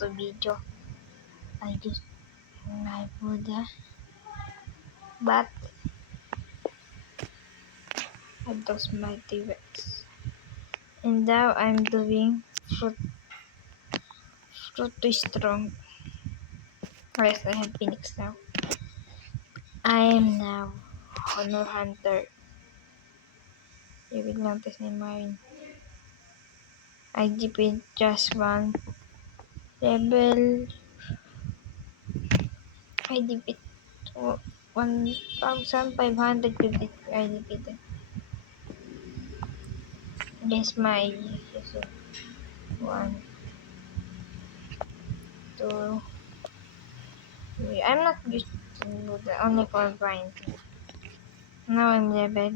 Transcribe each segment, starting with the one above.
to video. I just my Buddha, but I lost my T-Rex. And now I'm doing fruit to strong. Yes, I have Phoenix now. I am now Honor Hunter. Ibig lang test ni Marine. IGP just one level. IGP 1,550 IGP. This my one, two, three. I'm not used to the only for grind. Now I'm level.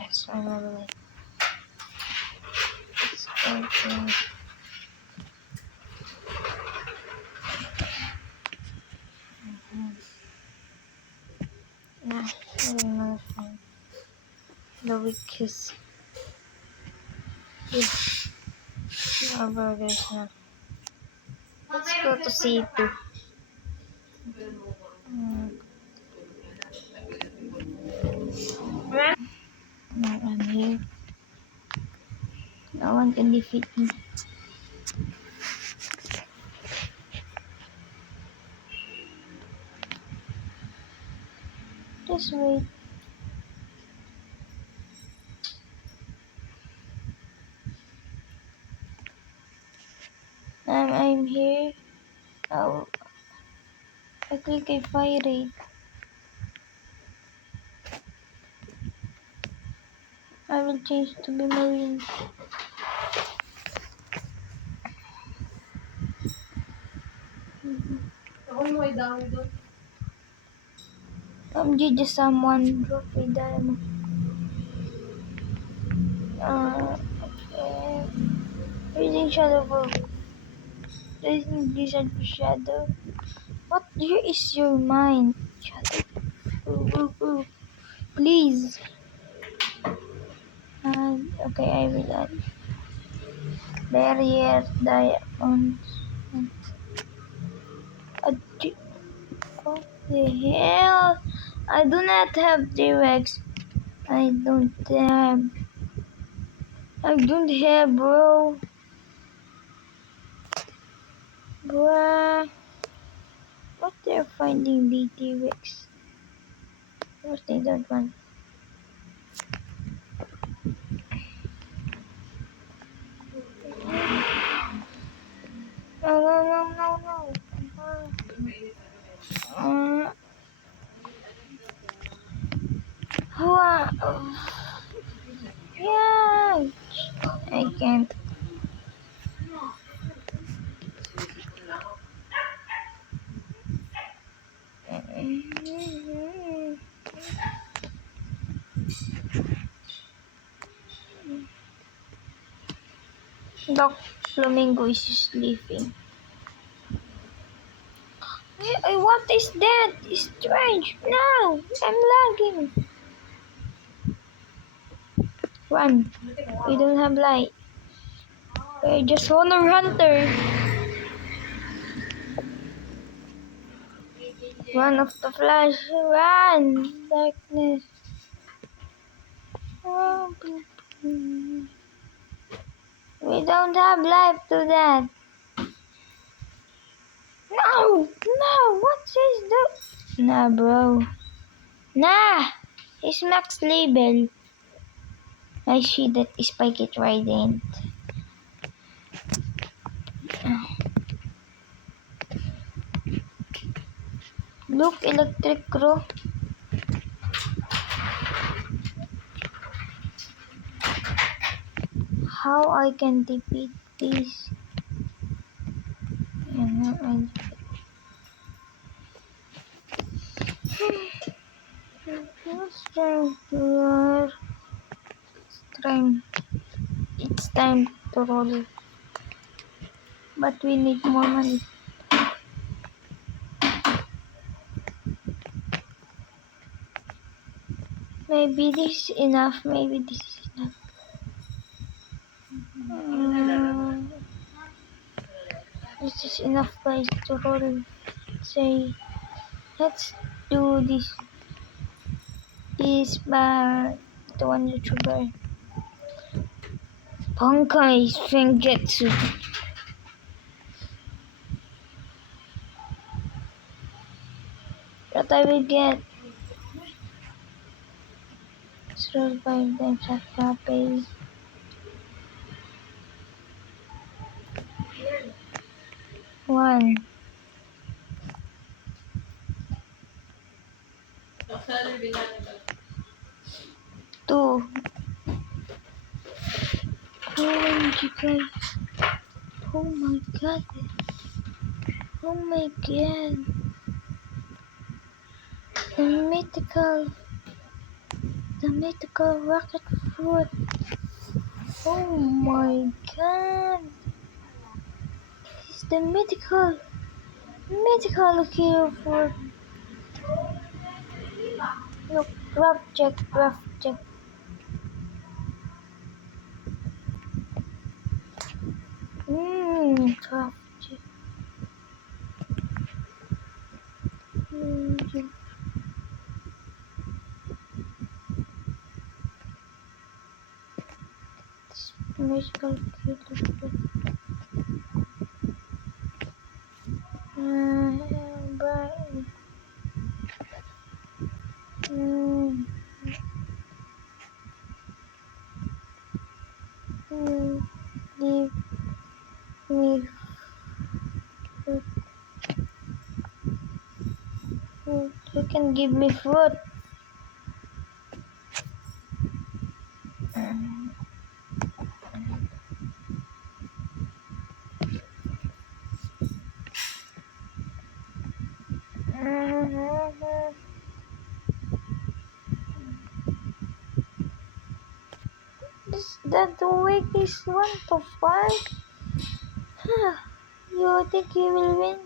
Yes, I'm level. Let's go to nah, another thing. The weakest. Yeah, over this now. Let's go to C2. Now I'm here. No one can defeat me. Just wait. I'm here. Oh, I click a fire rate. I will change to be Marine. Just someone drop a diamond. Okay. Raising shadow for raising blizzard for shadow. What year is your mind? Shadow. Ooh. Please. Okay, I will add. Barrier diamonds. What the hell? I do not have T-Rex. I don't have, bro. Bruh. What they're finding the T-Rex? What's the third one? No. Yeah. I can't. Doc Flamingo is sleeping. What is that? It's strange. No, I'm lagging. Run. We don't have light. We're just Honor Hunter. Run of the flash. Run. Darkness. Oh, we don't have life to that. No. What is that? Nah, bro. Nah. It's max level. I see that Spike it Trident. Look, Electric Crow. How I can defeat this? It's time to roll. But we need more money. Maybe this is enough. this is enough, guys, to roll. Say, let's do this. Is by the one YouTuber. Honkai Sengetsu. What I will get? Roll 5 times at Cafe. One. Two. OMG, guys. Oh my god. Oh my god. The mythical rocket fruit. Oh my god. It's the mythical hero fruit. Look, rough check. Craft check. Mythical hero fruit. But give me fruit. You can give me fruit. That week is 1 to 5. You think you will win?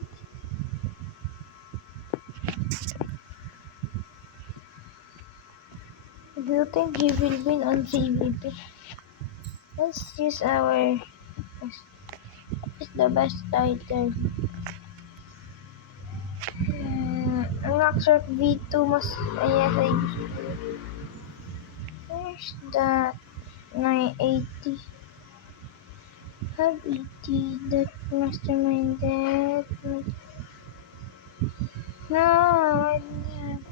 Do you think he will win on CVP? Let's use our. It's the best title. Rockshark V2 mas. Yes, I use. Where's that? 980. Have ET that mastermind that. No, I didn't.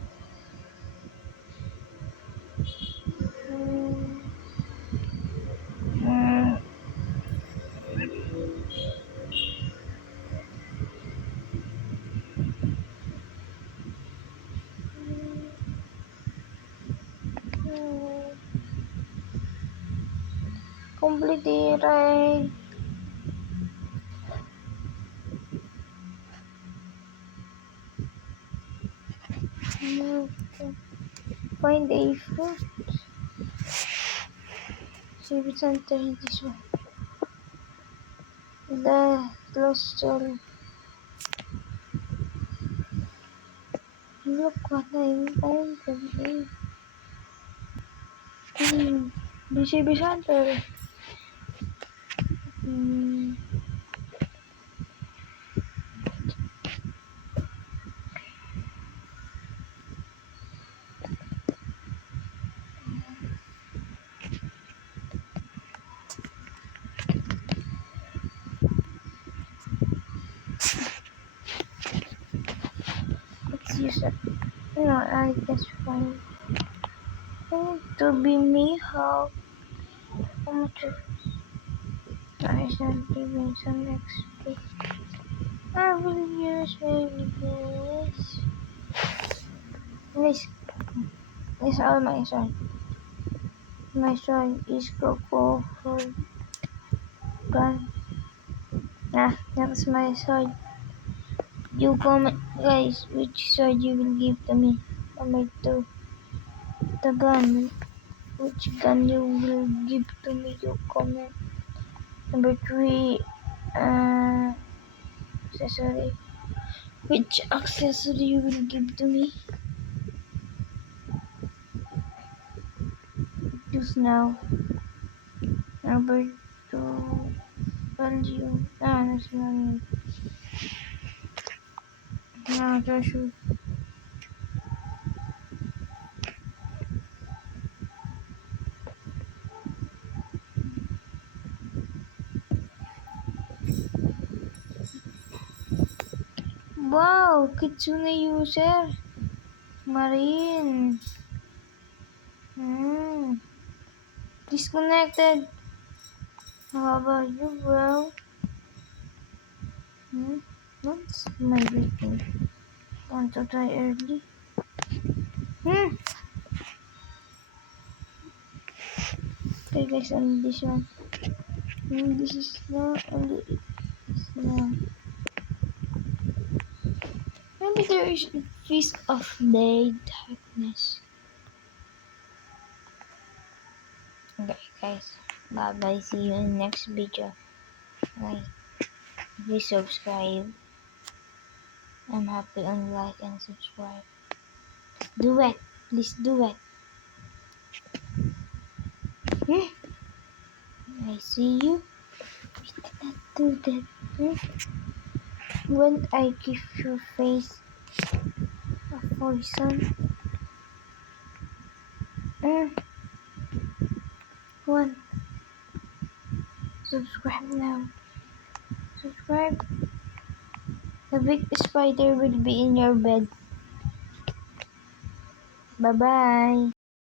Complete the ride. Find a fruit. See if it's enter this one. The lost soul. Look what I found today. BCB Center. Let's use it. No, I guess fine. To be me, how much I shall give me some XP. I will use this. This all my son. My son is go for gun. That's my son. You comment, guys, which sword you will give to me. Number 2, the gun. Which gun you will give to me, you comment. Number 3, accessory. Which accessory you will give to me? Choose now. Number 2, Value. That's money. Treasure. Wow, Kitsune user. Marine. Disconnected. How about you, bro? What's my rating? Want to try early? Okay guys, only this one. This is not only this one. Maybe there is a feast of day darkness. Okay guys, bye bye, see you in next video. Bye. Please subscribe. I'm happy on like and subscribe. Do it. Please do it. I see you. Do that. When I give your face a poison. One. Subscribe now. Subscribe. The big spider will be in your bed. Bye bye.